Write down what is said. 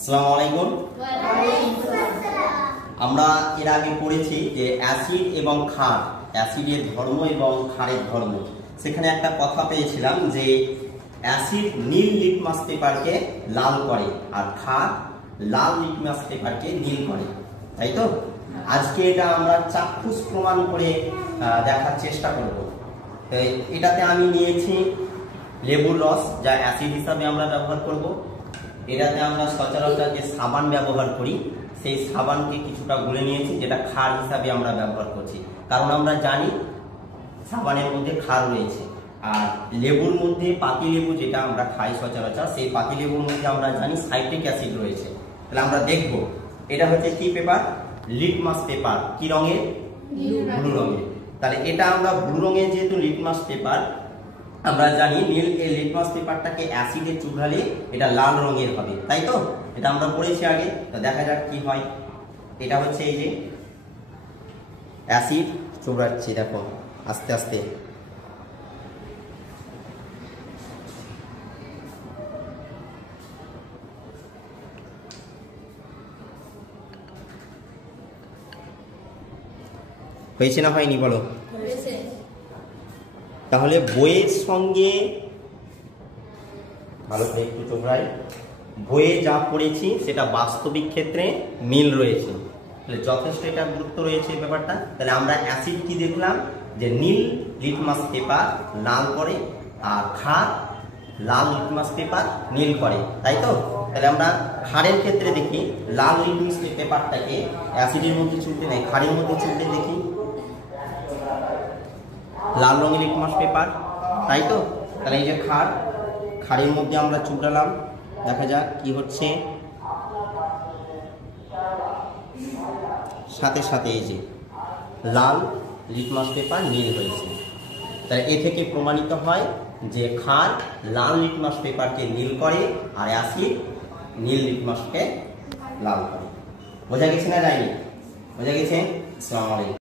আসসালামু আলাইকুম। আমরা এর আগে পড়েছি যে অ্যাসিড এবং ক্ষার, অ্যাসিডের ধর্ম এবং ক্ষারের ধর্ম। সেখানে একটা কথা পেয়েছিলাম যে অ্যাসিড নীল লিটমাস পেপারকে লাল করে আর ক্ষার লাল লিটমাস পেপারকে নীল করে, তাই তো? আজকে এটা আমরা চাক্ষুষ প্রমাণ করে দেখার চেষ্টা করব। এটাতে আমি নিয়েছি লেবুর রস, যা অ্যাসিড হিসাবে আমরা ব্যবহার করব। এটাতে আমরা সচরাচর যে সাবান ব্যবহার করি সেই সাবানকে কিছুটা গুলে নিয়েছি, যেটা ক্ষার হিসাবে আমরা ব্যবহার করছি, কারণ আমরা জানি সাবানের মধ্যে ক্ষার রয়েছে। আর লেবুর মধ্যে পাতি লেবু যেটা আমরা খাই সচরাচর, সেই পাতি লেবুর মধ্যে আমরা জানি সাইট্রিক অ্যাসিড রয়েছে। তাহলে আমরা দেখব এটা হচ্ছে কি পেপার, লিটমাস পেপার। কি রঙের? ব্লু রঙের। তাহলে এটা আমরা ব্লু রঙের যেহেতু লিটমাস পেপার, আমরা জানি নীল এই লিটমাস পেপারটাকে অ্যাসিডে চুবালে এটা লাল রঙের হবে, তাই তো? এটা আমরা পড়েছি আগে। তো দেখা যাক কি হয়। এটা হচ্ছে এই যে অ্যাসিড চুবাচ্ছি, দেখো আস্তে আস্তে। হয়েছে না হয়নি বলো? তাহলে বইয়ের সঙ্গে ভালো করে একটু চোখরাই, বইয়ে যা পড়েছি সেটা বাস্তবিক ক্ষেত্রে মিল রয়েছে। তাহলে যথেষ্ট এটা গুরুত্ব রয়েছে ব্যাপারটা। তাহলে আমরা অ্যাসিড কি দেখলাম যে নীল লিটমাস পেপার লাল করে আর ক্ষার লাল লিটমাস পেপার নীল করে, তাই তো? তাহলে আমরা ক্ষারের ক্ষেত্রে দেখি লাল লিটমাস পেপারটাকে অ্যাসিডের মধ্যে চুলতে নেই, ক্ষারের মধ্যে চুলতে দেখি লাল রঙের লিটমাস পেপার, তাই তো? তাহলে এই যে ক্ষার, ক্ষারের মধ্যে আমরা চুবড়ালাম, দেখা যাক কি হচ্ছে। সাথে সাথে এই যে লাল লিটমাস পেপার নীল হয়েছে। তাহলে এ থেকে প্রমাণিত হয় যে ক্ষার লাল লিটমাস পেপারকে নীল করে আর অ্যাসিড নীল লিটমাসকে লাল করে। বোঝা গেছে না যায়নি? বোঝা গেছে? আসসালামু আলাইকুম।